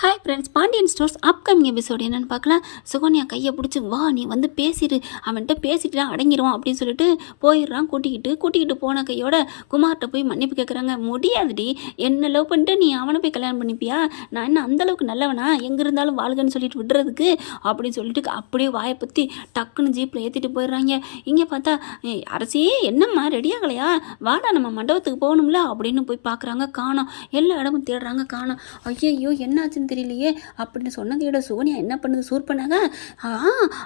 Hi friends Pandian stores upcoming episode என்னென்னு பார்க்கலாம். சுகன்யா கையை பிடிச்சி வா நீ வந்து பேசிடு அவன்கிட்ட பேசிட்டு அடங்கிடுவான் அப்படின்னு சொல்லிட்டு போயிடுறான். கூட்டிக்கிட்டு கூட்டிக்கிட்டு போன கையோட குமார்கிட்ட போய் மன்னிப்பு கேட்குறாங்க முடியாதுடி என்ன லவ் பண்ணிட்டு நீ அவனை போய் கல்யாணம் பண்ணிப்பியா? நான் என்ன அந்தளவுக்கு நல்லவனா? எங்கே இருந்தாலும் வாழ்கன்னு சொல்லிட்டு விடுறதுக்கு? அப்படின்னு சொல்லிட்டு அப்படியே வாயை பற்றி டக்குன்னு ஜீப்பில் ஏற்றிட்டு போயிடுறாங்க. இங்கே பார்த்தா அரசே அரசியே என்னம்மா ரெடி ஆகலையா? வாடா நம்ம மண்டபத்துக்கு போகணும்ல? அப்படின்னு போய் பார்க்குறாங்க. காணோம். எல்லா இடமும் தேடுறாங்க. காணோம். ஐயையோ என்னாச்சுன்னு தெரியலையே அப்படின்னு சொன்னதையோட சோனியா என்ன பண்ணுது? சூர் பண்ணாங்க? ஆ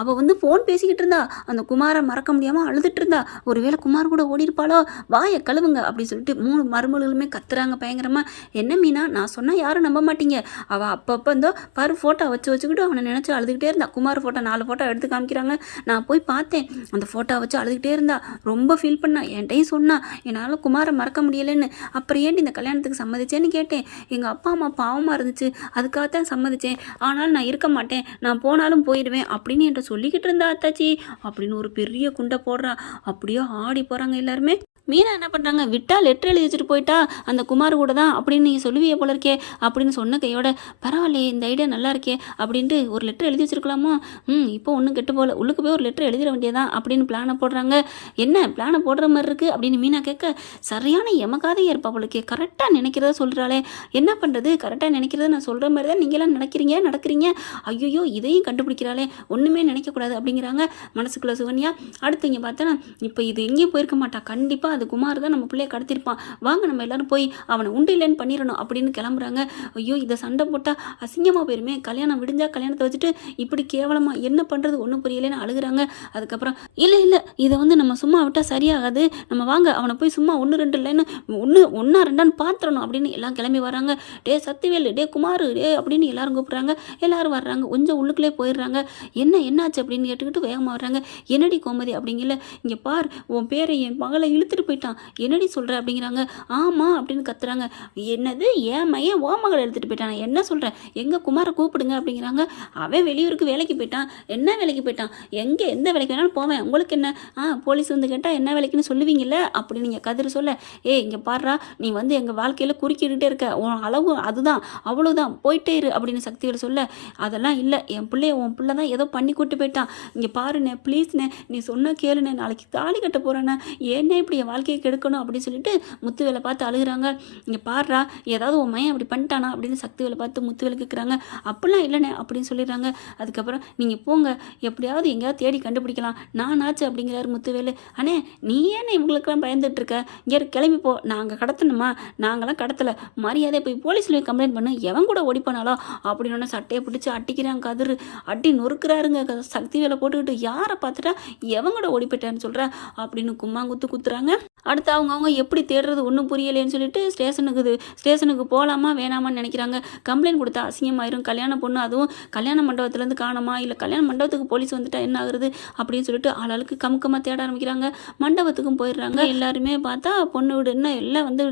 அவள் வந்து ஃபோன் பேசிக்கிட்டு இருந்தா. அந்த குமாரை மறக்க முடியாமல் அழுதுட்டு இருந்தா. ஒருவேளை குமார் கூட ஓடி இருப்பாளோ வாயை கழுவுங்க அப்படின்னு சொல்லிட்டு மூணு மருமகளுமே கத்துறாங்க பயங்கரமாக என்ன மீனா நான் சொன்னால் யாரும் நம்ப மாட்டீங்க. அவள் அப்பப்போ இருந்தோ பாரு ஃபோட்டோ வச்சு வச்சுக்கிட்டு அவனை நினச்சி அழுதுகிட்டே இருந்தா. குமார் ஃபோட்டோ நாலு ஃபோட்டோ எடுத்து காமிக்கிறாங்க. நான் போய் பார்த்தேன். அந்த ஃபோட்டோ வச்சு அழுதுகிட்டே இருந்தா. ரொம்ப ஃபீல் பண்ணா. என்கிட்டையும் சொன்னா. என்னால் குமாரை மறக்க முடியலைன்னு. அப்புறம் ஏன்டி இந்த கல்யாணத்துக்கு சம்மதிச்சேன்னு கேட்டேன். எங்கள் அப்பா அம்மா பாவமாக இருந்துச்சு. அதுக்காக தான் சம்மதிச்சேன். ஆனால் நான் இருக்க மாட்டேன். நான் போனாலும் போயிடுவேன் அப்படின்னு என்கிட்ட சொல்லிக்கிட்டு இருந்தா அத்தாச்சி. அப்படின்னு ஒரு பெரிய குண்டை போடுறா. அப்படியே ஆடி போகிறாங்க எல்லாருமே. மீனா என்ன பண்ணுறாங்க விட்டா லெட்டர் எழுதி வச்சுட்டு போயிட்டா அந்த குமார் கூட தான் அப்படின்னு நீங்கள் சொல்லுவியே போல இருக்கே அப்படின்னு சொன்ன கையோட பரவாயில்லையே இந்த ஐடியா நல்லா இருக்கே அப்படின்ட்டு ஒரு லெட்டர் எழுதி வச்சிருக்கலாமா? ம் இப்போ ஒன்றும் கெட்டு போகல உள்ளுக்கு போய் ஒரு லெட்டர் எழுதிட வேண்டியதான் அப்படின்னு பிளானை போடுறாங்க. என்ன பிளானை போடுற மாதிரி இருக்குது அப்படின்னு மீனா கேட்க சரியான எமக்காதே இருப்பா அவளுக்கு கரெக்டாக நினைக்கிறத சொல்கிறாளே என்ன பண்ணுறது கரெக்டாக நினைக்கிறத நான் சொல்கிற மாதிரி தான் நீங்களாம் நினைக்கிறீங்க நடக்கிறீங்க. ஐயோ இதையும் கண்டுபிடிக்கிறாளே ஒன்றுமே நினைக்கக்கூடாது அப்படிங்கிறாங்க மனசுக்குள்ளே சுகன்யா. அடுத்து இங்கே பார்த்தா இப்போ இது எங்கேயும் போயிருக்க மாட்டா கண்டிப்பாக அது குமார் தான் நம்ம பிள்ளைய கடத்திருப்பான். வாங்க நம்ம எல்லாரும் போய் அவனை உண்டு இல்லைன்னு பண்ணிடணும் அப்படின்னு கிளம்புறாங்க. ஐயோ இதை சண்டை போட்டால் அசிங்கமாக போயிருமே. கல்யாணம் விடிஞ்சா கல்யாணத்தை வச்சுட்டு இப்படி கேவலமாக என்ன பண்ணுறது ஒன்றும் புரியலைன்னு அழுகுறாங்க. அதுக்கப்புறம் இல்லை இல்லை இதை வந்து நம்ம சும்மா விட்டால் சரியாகாது. நம்ம வாங்க அவனை போய் சும்மா ஒன்று ரெண்டு இல்லைன்னு ஒன்று ஒன்றா ரெண்டான்னு பார்த்துடணும் அப்படின்னு எல்லாம் கிளம்பி வராங்க டே சத்திவேல் டே குமார் டே அப்படின்னு எல்லாரும் கூப்பிட்றாங்க. எல்லாரும் வர்றாங்க. கொஞ்சம் உள்ளுக்குள்ளே போயிடுறாங்க. என்ன என்னாச்சு? அப்படின்னு கேட்டுக்கிட்டு வேகமாக வர்றாங்க. என்னடி கோமதி? அப்படிங்கல. இங்கே பார் உன் பேரை என் மகளை இழுத்துட்டு போயிட்டான். என்னடி சொல்கிற அப்படிங்கிறாங்க. ஆமாம் அப்படின்னு கத்துறாங்க. என்னது? ஏன் மையன் ஓ மகளை எடுத்துகிட்டு போயிட்டான்? என்ன சொல்கிறேன் எங்கள் குமாரை கூப்பிடுங்க அப்படிங்கிறாங்க. அவன் வெளியூருக்கு வேலைக்கு போயிட்டான். என்ன வேலைக்கு போயிட்டான்? எங்கே எந்த வேலைக்கு வேணாலும் போவேன். உங்களுக்கு என்ன? ஆ போலீஸ் வந்து கேட்டால் என்ன வேலைக்குன்னு சொல்லுவீங்கல்ல? அப்படி நீங்கள் கதிர் சொல்ல ஏ இங்கே பாடுறா நீ வந்து எங்கள் வாழ்க்கையில் குறுக்கிட்டுட்டே இருக்க. உன் அளவு அதுதான். அவ்வளோதான் போயிட்டே இரு. அப்படின்னு சக்திகள் சொல்ல அதெல்லாம் இல்லை. என் பிள்ளைய உன் பிள்ளை தான் ஏதோ பண்ணி கூட்டு போயிட்டான். இங்கே பாருண்ணே ப்ளீஸ்ண்ணே நீ சொன்ன கேளுண்ணே. நாளைக்கு தாலி கட்ட போகிறேண்ணே என்ன இப்படி என் வாழ்க்கையை கெடுக்கணும் அப்படின்னு சொல்லிட்டு முத்துவேலை பார்த்து அழுகுறாங்க. இங்கே பாடுறா ஏதாவது உன் மையன் அப்படி பண்ணிட்டானா அப்படின்னு சக்திவேலை பார்த்து முத்துவேலை கேட்குறாங்க அப்படிலாம் இல்லைண்ணே அப்படின்னு சொல்லிடுறாங்க. அதுக்கப்புறம் நீங்கள் போங்க எப்படியாவது எங்கேயாவது தேடி கண்டுபிடிக்கலாம். நான் ஆச்சு அப்படிங்கிறாரு முத்துவேலு அண்ணே நீ ஏன்னு இவங்களுக்கெல்லாம் பயந்துட்டு இருக்க? இங்கே கிளம்பி போ. நாங்கள் கடத்தணுமா? நாங்களாம் கடத்தலை. மரியாதை போய் போலீஸில் போய் கம்ப்ளைண்ட் பண்ணு. எவன் கூட ஓடி போனாலோ அப்படின்னு சட்டையை பிடிச்சி அட்டிக்கிறாங்க கதிர். அட்டி நொறுக்கிறாருங்க. க- சக்தி வேலை போட்டுக்கிட்டு யாரை பார்த்துட்டா எவன் கூட ஓடி போயிட்டான்னு சொல்கிறா அப்படின்னு கும்மாங்குத்து குத்துறாங்க. அடுத்து அவங்கவுங்க எப்படி தேடுறது ஒன்றும் புரியலைன்னு சொல்லிட்டு ஸ்டேஷனுக்கு இது ஸ்டேஷனுக்கு போகலாமா வேணாமான்னு நினைக்கிறாங்க. கம்ப்ளைண்ட் கொடுத்தா அசிங்கமாயிரும். கல்யாண பொண்ணு அதுவும் கல்யாண மண்டபத்துலேருந்து காணாமா? இல்லை கல்யாண மண்டபத்துக்கு போலீஸ் வந்துட்டா என்ன ஆகுறது? அப்படின்னு சொல்லிட்டு ஆளாளுக்கு கமுக்கமாக தேட ஆரம்பிக்கிறாங்க. மண்டபத்துக்கும் போயிடுறாங்க. எல்லாருமே பார்த்தா பொண்ணு வீடு எல்லாம் வந்து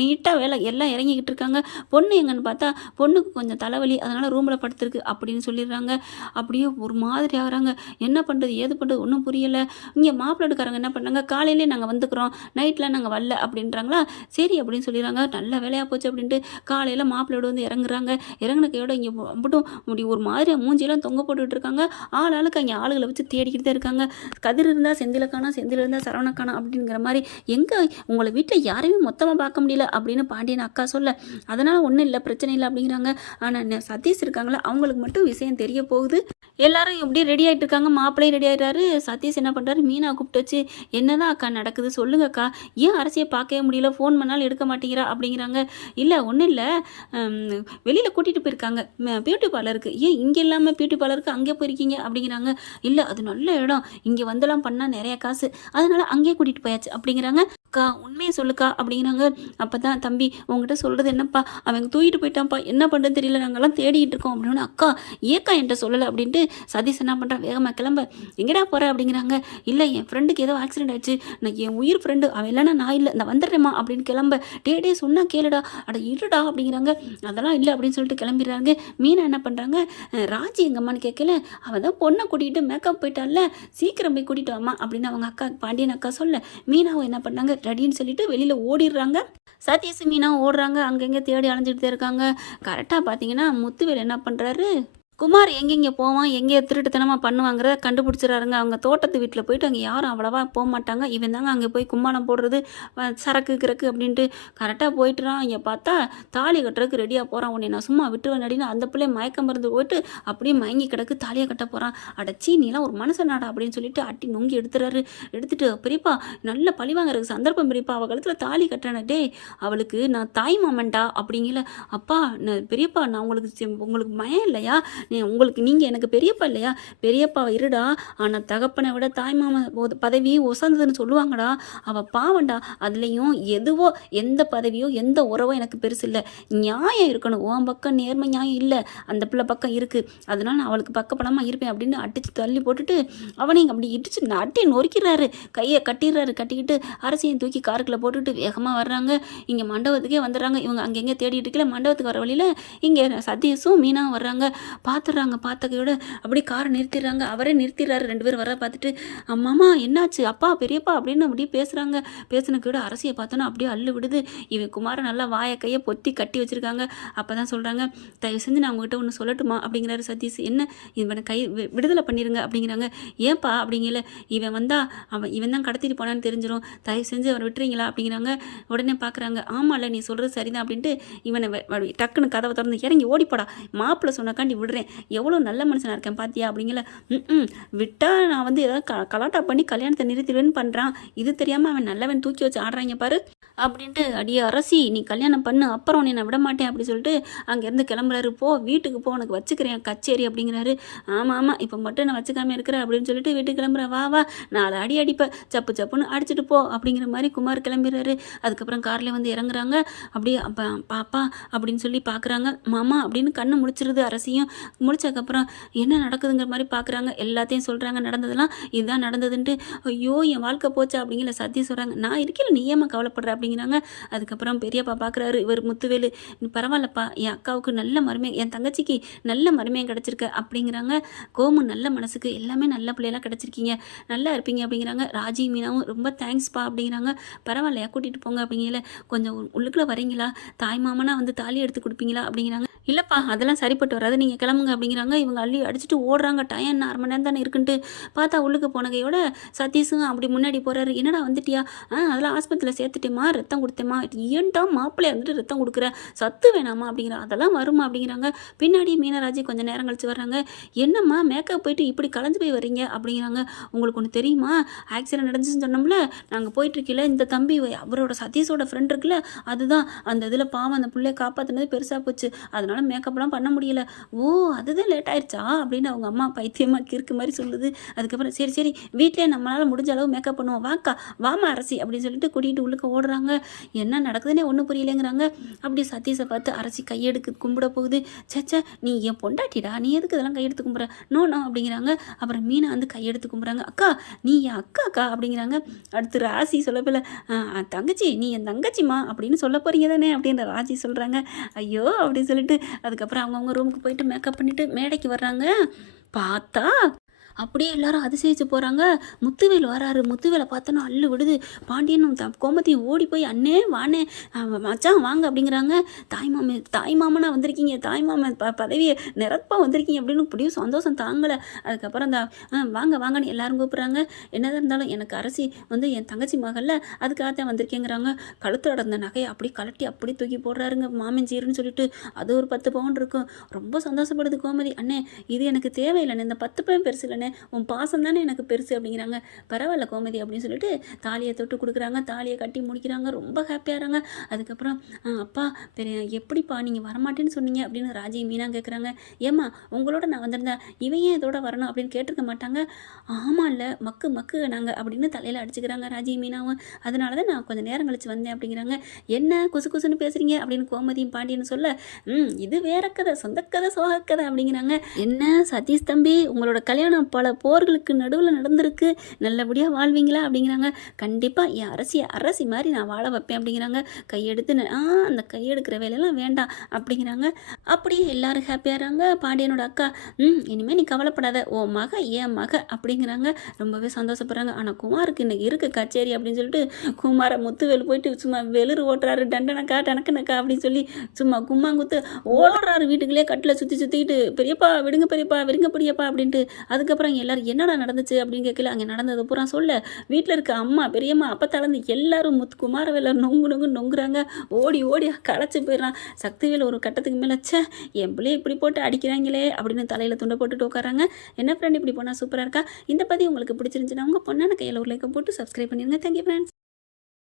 நீட்டாக வேலை எல்லாம் இறங்கிக்கிட்டு இருக்காங்க. பொண்ணு எங்கன்னு பார்த்தா பொண்ணுக்கு கொஞ்சம் தலைவலி அதனால் ரூமில் படுத்துருக்கு அப்படின்னு சொல்லிடுறாங்க. அப்படியே ஒரு மாதிரி ஆகுறாங்க. என்ன பண்ணுறது ஏது பண்ணுறது ஒன்றும் புரியலை. இங்கே மாப்பிள்ளைக்காரங்க என்ன பண்ணாங்க? காலையிலே நாங்கள் வந்துக்கிறோம். நைட்டில் நாங்கள் வரல அப்படின்றாங்களா? சரி அப்படின்னு சொல்லிடுறாங்க. நல்ல வேலையாக போச்சு அப்படின்ட்டு காலையில் மாப்பிள்ளையோட வந்து இறங்குறாங்க. இறங்குன கையோட இங்கே மட்டும் இப்படி ஒரு மாதிரி மூஞ்சியெல்லாம் தொங்க போட்டுட்டு இருக்காங்க. ஆள் ஆளுக்கு அங்கே ஆளுகளை வச்சு தேடிக்கிட்டு தான் இருக்காங்க. கதிர் இருந்தால் செந்தில காணா செந்தில் இருந்தால் சரவண காணா அப்படிங்கிற மாதிரி எங்கே உங்களை வீட்டில் யாரையுமே மொத்தமாக பார்க்க முடியல அப்படின்னு பாண்டியன் அக்கா சொல்ல அதனால் ஒன்றும் இல்லை பிரச்சனை இல்லை அப்படிங்கிறாங்க. ஆனால் சதீஷ் இருக்காங்களா அவங்களுக்கு மட்டும் விஷயம் தெரிய போகுது. எல்லாரும் எப்படியே ரெடி ஆகிட்டு இருக்காங்க மாப்பிள்ளையும் ரெடி ஆகிட்டாரு சதீஷ் என்ன பண்ணுறாரு மீனா கூப்பிட்டு வச்சு என்னதான் அக்கா நடக்குது? சொல்லுங்க அக்கா ஏன் அரசியை பார்க்கவே முடியல? ஃபோன் பண்ணாலும் எடுக்க மாட்டேங்கிறா? அப்படிங்கிறாங்க. இல்லை ஒன்றும் இல்லை. வெளியில் கூட்டிகிட்டு போயிருக்காங்க. பியூட்டி பார்லருக்கு ஏன் இங்கே இல்லாமல் பியூட்டி பார்லருக்கு அங்கே போயிருக்கீங்க? அப்படிங்கிறாங்க. இல்லை அது நல்ல இடம். இங்கே வந்தெல்லாம் பண்ணால் நிறைய காசு. அதனால அங்கேயே கூட்டிகிட்டு போயாச்சு. அப்படிங்கிறாங்க. அக்கா உண்மையை சொல்லுக்கா. அப்படிங்கிறாங்க. அப்போ தான் தம்பி உங்ககிட்ட சொல்கிறது என்னப்பா? அவங்க தூக்கிட்டு போயிட்டான்ப்பா. என்ன பண்ணுறது தெரியல. நாங்கள்லாம் தேடிட்டு இருக்கோம். அப்படின்னு அக்கா ஏக்கா என்கிட்ட சொல்லலை. அப்படின்ட்டு சதீஷ் என்ன பண்ணுறான் வேகமாக கிளம்ப. எங்கடா போகிற அப்படிங்கிறாங்க. இல்லை என் ஃப்ரெண்டுக்கு ஏதோ ஆக்சிடென்ட் ஆயிடுச்சு. நான் என் உயிர் ஃப்ரெண்டு அவன் இல்லைன்னா நான் இல்லை. இந்த வந்துடுறேம்மா அப்படின்னு கிளம்ப. டே டே சொன்னால் கேளுடா. அட இருடா அப்படிங்கிறாங்க. அதெல்லாம் இல்லை அப்படின்னு சொல்லிட்டு கிளம்பிடுறாங்க. மீனா என்ன பண்ணுறாங்க ராஜி எங்கள் அம்மான்னு கேட்கல அவள் தான் பொண்ணை கூட்டிகிட்டு மேக்கப் போயிட்டால சீக்கிரம் போய் கூட்டிகிட்டு வாமா அப்படின்னு அவங்க அக்கா பாண்டியன் அக்கா சொல்ல. மீனாவும் என்ன பண்ணாங்க ரெடின்னு சொல்லிட்டு வெளியில் ஓடிடுறாங்க. சதீஷ் மீனா ஓடுறாங்க. அங்கங்கே தேடி அலைஞ்சிட்டு இருக்காங்க. கரெக்டாக பார்த்தீங்கன்னா முத்துவேல் என்ன பண்ணுறாரு குமார் எங்கெங்கே போவான் எங்கே திருட்டுத்தனமாக பண்ணுவாங்கிறத கண்டுபிடிச்சிடறாருங்க. அவங்க தோட்டத்து வீட்டில் போயிட்டு அங்கே யாரும் அவ்வளோவா போக மாட்டாங்க இவன் தாங்க அங்கே போய் கும்மாளம் போடுறது சரக்கு கிறக்கு அப்படின்ட்டு கரெக்டாக போயிட்டுறான். இங்கே பார்த்தா தாலி கட்டுறதுக்கு ரெடியாக போகிறான் உன்னை நான் சும்மா விட்டுருவேன் அப்படின்னு அந்த பிள்ளை மயக்கம் மருந்து போயிட்டு அப்படியே மயங்கி கிடக்கு தாலியை கட்ட போகிறான் அடச்சி நீலாம் ஒரு மனுஷனாடா அப்படின்னு சொல்லிட்டு அட்டி நொங்கி எடுத்துறாரு. எடுத்துட்டு பெரியப்பா நல்ல பழி வாங்குறதுக்கு சந்தர்ப்பம் பெரியப்பா அவள் கழுத்தில் தாலி கட்டுறேன் டே அவளுக்கு நான் தாய் மாமன்டா அப்படிங்கல. அப்பா நான் பெரியப்பா நான் உங்களுக்கு உங்களுக்கு மயம் இல்லையா? நீ உங்களுக்கு நீங்கள் எனக்கு பெரியப்பா இல்லையா? பெரியப்பா இருடா. ஆனால் தகப்பனை விட தாய் மாமா பதவி ஒசந்ததுன்னு சொல்லுவாங்கடா. அவள் பாவண்டா அதுலேயும் எதுவோ எந்த பதவியோ எந்த உறவோ எனக்கு பெருசு இல்லை. நியாயம் இருக்கணும். உன் பக்கம் நேர்மை நியாயம் இல்லை. அந்த பிள்ளை பக்கம் இருக்குது அதனால் நான் அவளுக்கு பக்கப்படமாக இருப்பேன் அப்படின்னு அடித்து தள்ளி போட்டுட்டு அவனையும் அப்படி இடிச்சு நட்டி நொறுக்கிறாரு கையை கட்டிடுறாரு. கட்டிக்கிட்டு அரசியை தூக்கி காருக்குள்ளே போட்டுட்டு வேகமாக வர்றாங்க. இங்கே மண்டபத்துக்கே வந்துடுறாங்க. இவங்க அங்கங்கே தேடிட்டு இருக்கல. மண்டபத்துக்கு வர வழியில் இங்கே சதீஷும் மீனாவும் வர்றாங்க. பார்த்துடுறாங்க பார்த்தகையோட அப்படியே காரை நிறுத்திடுறாங்க. அவரே நிறுத்திடுறாரு. ரெண்டு பேரும் வர பார்த்துட்டு அம்மாமா என்னாச்சு? அப்பா பெரியப்பா? அப்படின்னு அப்படியே பேசுகிறாங்க பேசினக்கையோட அரசியை பார்த்தோன்னா அப்படியே அள்ளு விடுது. இவன் குமார நல்லா வாயை கையை பொத்தி கட்டி வச்சுருக்காங்க. அப்போ தான் சொல்கிறாங்க தயவு செஞ்சு நான் உங்ககிட்ட ஒன்று சொல்லட்டுமா? அப்படிங்கிறாரு சதீஷ். என்ன? இவனை கை வி- விடுதலை பண்ணிடுங்க அப்படிங்கிறாங்க. ஏன்பா? அப்படிங்கல. இவன் வந்தா அவன் இவன் தான் கடத்திட்டு போனான்னு தெரிஞ்சிடும் தயவு செஞ்சு அவரை விட்டுறீங்களா? அப்படிங்கிறாங்க. உடனே பார்க்குறாங்க ஆமாம்ல நீ சொல்கிறது சரிதான் அப்படின்ட்டு இவனை டக்குன்னு கதவை திறந்து இறங்கி ஓடிப்படா. மாப்பிள்ளை சொன்னக்காண்டி விடுறேன். எவ்வளோ நல்ல மனுஷனாக இருக்கேன் பார்த்தியா அப்படிங்கல ம் விட்டா நான் வந்து ஏதாவது க கலாட்டா பண்ணி கல்யாணத்தை நிறுத்திடுவேன்னு பண்ணுறான் இது தெரியாமல் அவன் நல்லவன் தூக்கி வச்சு ஆடுறாங்க பாரு. அப்படின்ட்டு அடியே அரசி நீ கல்யாணம் பண்ணு அப்புறம் உன்னை நான் விட மாட்டேன் அப்படி சொல்லிட்டு அங்கேருந்து கிளம்புறாரு. போ வீட்டுக்கு போ உனக்கு வச்சுக்கிறேன் கச்சேரி அப்படிங்கிறாரு. ஆமாம் ஆமாம் இப்போ மட்டும் நான் வச்சுக்காம இருக்கிறேன் அப்படின்னு சொல்லிட்டு வீட்டுக்கு கிளம்புறேன் வா வா நாலு அடி அடிப்பேன். சப்பு சப்புன்னு அடிச்சிட்டு போ அப்படிங்கிற மாதிரி குமார் கிளம்பிடுறாரு. அதுக்கப்புறம் காரில் வந்து இறங்குறாங்க. அப்படியே அப்பா பாப்பா அப்படின்னு சொல்லி பார்க்குறாங்க மாமா அப்படின்னு கண்ணு முடிச்சிருது அரசியும். முடிச்சதுக்கப்புறம் என்ன நடக்குதுங்கிற மாதிரி பார்க்குறாங்க எல்லாத்தையும் சொல்கிறாங்க நடந்ததெல்லாம் இதுதான் நடந்ததுன்ட்டு. ஐயோ என் வாழ்க்கை போச்சா? அப்படிங்கிற சத்தியம் சொல்கிறாங்க நான் இருக்கல நீ ஏமா கவலைப்படுற? அப்படிங்கிறாங்க. அதுக்கப்புறம் பெரியப்பா பார்க்குறாரு இவர் முத்துவேலு பரவாயில்லப்பா என் அக்காவுக்கு நல்ல மருமை என் தங்கச்சிக்கு நல்ல மருமையம் கிடச்சிருக்கு அப்படிங்கிறாங்க. கோமு நல்ல மனசுக்கு எல்லாமே நல்ல பிள்ளையெல்லாம் கிடச்சிருக்கீங்க. நல்லா இருப்பீங்க அப்படிங்கிறாங்க. ராஜி மீனாவும் ரொம்ப தேங்க்ஸ்ப்பா அப்படிங்கிறாங்க. பரவாயில்லையா கூட்டிகிட்டு போங்க அப்படிங்கல. கொஞ்சம் உள்ளுக்குள்ளே வரீங்களா? தாய் மாமனா வந்து தாலி எடுத்து கொடுப்பீங்களா? அப்படிங்கிறாங்க. இல்லைப்பா அதெல்லாம் சரிப்பட்டு வராது. நீங்கள் கிளம்புங்க அப்படிங்கிறாங்க. இவங்க அள்ளி அடிச்சுட்டு ஓடுறாங்க. டைம் என்ன அரை மணி நேரம் தானே இருக்குன்ட்டு. பார்த்தா உள்ளுக்கு போனகையோட சதீஷும் அப்படி முன்னாடி போகிறாரு என்னடா வந்துட்டியா? ஆ அதெல்லாம் ஆஸ்பத்திரியில் சேர்த்துட்டேம்மா ரத்தம் கொடுத்தேம்மா? ஏன்டா மாப்பிள்ளைய வந்துட்டு ரத்தம் கொடுக்குற? சத்து வேணாமா அப்படிங்கிற அதெல்லாம் வருமா அப்படிங்கிறாங்க. பின்னாடி மீனராஜி கொஞ்சம் நேரம் கழிச்சு வர்றாங்க. என்னம்மா மேக்கப் போயிட்டு இப்படி கலைஞ்சு போய் வரீங்க அப்படிங்கிறாங்க. உங்களுக்கு ஒன்று தெரியுமா? ஆக்சிடென்ட் நடந்துச்சுன்னு சொன்னோம்ல? நாங்கள் போயிட்டுருக்கல இந்த தம்பி அவரோட சதீஷோட ஃப்ரெண்ட் இருக்குல்ல? அதுதான். அந்த இதில் பாவம் அந்த பிள்ளைய காப்பாற்றினது பெருசாக போச்சு. அதனால மேக்கப்லாம் பண்ண முடியல. ஓ அதுதான் லேட் ஆயிடுச்சா? அப்படின்னு அவங்க அம்மா பைத்தியமா கிறுக்கு மாதிரி சொல்லுது. அதுக்கப்புறம் சரி சரி. வீட்டிலே நம்மளால் முடிஞ்ச அளவு மேக்கப் பண்ணுவோம். வாக்கா வாமா அரசி அப்படின்னு சொல்லிட்டு கூட்டிகிட்டு உள்ளுக்க ஓடுறாங்க. என்ன நடக்குதுன்னே ஒன்றும் புரியலைங்கிறாங்க. அப்படி சதீஷை பார்த்து அரசி கையெடுக்கு கும்பிட போகுது. சேச்சே நீ என் பொண்டாட்டிடா நீ எதுக்கு இதெல்லாம் கையெடுத்து கும்பிட்ற நோ நோ அப்படிங்கிறாங்க. அப்புறம் மீனை வந்து கையெடுத்து கும்பிட்றாங்க அக்கா நீ என் அக்கா அக்கா அப்படிங்கிறாங்க. அடுத்து ராசி சொல்லப்பில் தங்கச்சி நீ என் தங்கச்சிம்மா அப்படின்னு சொல்ல போறீங்க தானே அப்படின்ற ராசி சொல்கிறாங்க ஐயோ அப்படின்னு சொல்லிட்டு அதுக்கப்புறம் அவங்கவுங்க ரூமுக்கு போயிட்டு மேக்கப் பண்ணிட்டு மேடைக்கு வர்றாங்க. பார்த்தா அப்படியே எல்லாரும் அதிசயிச்சு போகிறாங்க முத்துவேல் வராரு. முத்துவேலை பார்த்தோன்னா அள்ளு விடுது. பாண்டியனும் த கோமதியும் ஓடி போய் அண்ணே வானே மச்சான் வாங்க அப்படிங்கிறாங்க. தாய் மாமே தாய் மாமனா வந்திருக்கீங்க. தாய் மாமன் ப பதவியை நிரப்பாக வந்திருக்கீங்க அப்படின்னு இப்படியும் சந்தோஷம் தாங்கலை. அதுக்கப்புறம் அந்த வாங்க வாங்கன்னு எல்லாரும் கூப்பிட்றாங்க. என்னதான் இருந்தாலும் எனக்கு அரசி வந்து என் தங்கச்சி மகளில் அதுக்காக தான் வந்திருக்கேங்கிறாங்க. கழுத்தில் நடந்த நகையை அப்படி கலட்டி அப்படி தூக்கி போடுறாருங்க மாமஞ்சீருன்னு சொல்லிட்டு. அது ஒரு பத்து பவுன் இருக்கும். ரொம்ப சந்தோஷப்படுது கோமதி. அண்ணே இது எனக்கு தேவையில்லைண்ணே இந்த பத்து பவுன் பெருசு இல்லைண்ணே தானே உன் பாசம் தானே எனக்கு பெருசு அப்படிங்கிறாங்க. பரவாயில்ல கோமதி அப்படின்னு சொல்லிட்டு தாலியை தொட்டு கொடுக்குறாங்க. தாலியை கட்டி முடிக்கிறாங்க. ரொம்ப ஹாப்பியாகிறாங்க அதுக்கப்புறம் அப்பா பெரிய எப்படிப்பா நீங்கள் வரமாட்டேன்னு சொன்னீங்க? அப்படின்னு ராஜி மீனா கேட்குறாங்க ஏம்மா உங்களோட நான் வந்திருந்தேன் இவன் ஏன் இதோட வரணும்? அப்படின்னு கேட்டிருக்க மாட்டாங்க. ஆமாம் இல்லை மக்கு மக்கு நாங்கள் அப்படின்னு தலையில் அடிச்சுக்கிறாங்க ராஜி மீனாவும். அதனால தான் நான் கொஞ்சம் நேரம் கழிச்சு வந்தேன் அப்படிங்கிறாங்க. என்ன குசு குசுன்னு பேசுகிறீங்க அப்படின்னு கோமதியும் பாண்டியன்னு சொல்ல ம் இது வேற கதை சொந்த கதை சோக கதை அப்படிங்கிறாங்க. என்ன சதீஷ் தம்பி உங்களோட கல்யாணம் பல போர்களுக்கு நடுவில் நடந்திருக்கு. நல்லபடியாக வாழ்வீங்களா? அப்படிங்கிறாங்க. கண்டிப்பாக என் அரசி அரசி மாதிரி நான் வாழ வைப்பேன் அப்படிங்கிறாங்க. கையெடுத்து ஆ அந்த கையெடுக்கிற வேலையெல்லாம் வேண்டாம் அப்படிங்கிறாங்க. அப்படியே எல்லாரும் ஹாப்பியாகிறாங்க பாண்டியனோட அக்கா ம் இனிமேல் நீ கவலைப்படாத. ஓ மக ஏன் மக அப்படிங்கிறாங்க. ரொம்பவே சந்தோஷப்படுறாங்க. ஆனால் குமாருக்கு இன்னைக்கு இருக்கு கச்சேரி அப்படின்னு சொல்லிட்டு குமார முத்துவேல் போயிட்டு சும்மா வெளிர் ஓட்டுறாரு. டண்டனக்கா டனக்கனக்கா அப்படின்னு சொல்லி சும்மா கும்மாங்குத்து ஓடுறாரு. வீட்டுக்குள்ளேயே கட்டில் சுற்றி சுற்றிக்கிட்டு பெரியப்பா விடுங்க பெரியப்பா விடுங்க பெரியப்பா அப்படின்ட்டு. அதுக்கப்புறம் எல்லாரும் என்னடா நடந்துச்சு? அப்படின்னு கேட்கல. அங்கே நடந்தது பூரா சொல்ல. வீட்டில் இருக்க அம்மா பெரியம்மா அப்பத்தாலேருந்து எல்லாரும் முத்து குமாரவேல நொங்கு நொங்கு நொங்குறாங்க. ஓடி ஓடி களைச்சி போயிடுறான். சக்திவேல் ஒரு கட்டத்துக்கு மேலே ச்சே என் பிள்ளைய இப்படி போட்டு அடிக்கிறாங்களே அப்படின்னு தலையில் துண்டை போட்டுட்டு உட்காராங்க என்ன ஃப்ரெண்ட் இப்படி போனால் சூப்பராக இருக்கா? இந்த பதிவு உங்களுக்கு பிடிச்சிருந்துச்சுன்னா உங்கள் பொண்ணான கையில் ஒரு லைக்கை போட்டு சப்ஸ்கிரைப் பண்ணிடுங்க தேங்க்யூ ஃப்ரெண்ட்ஸ்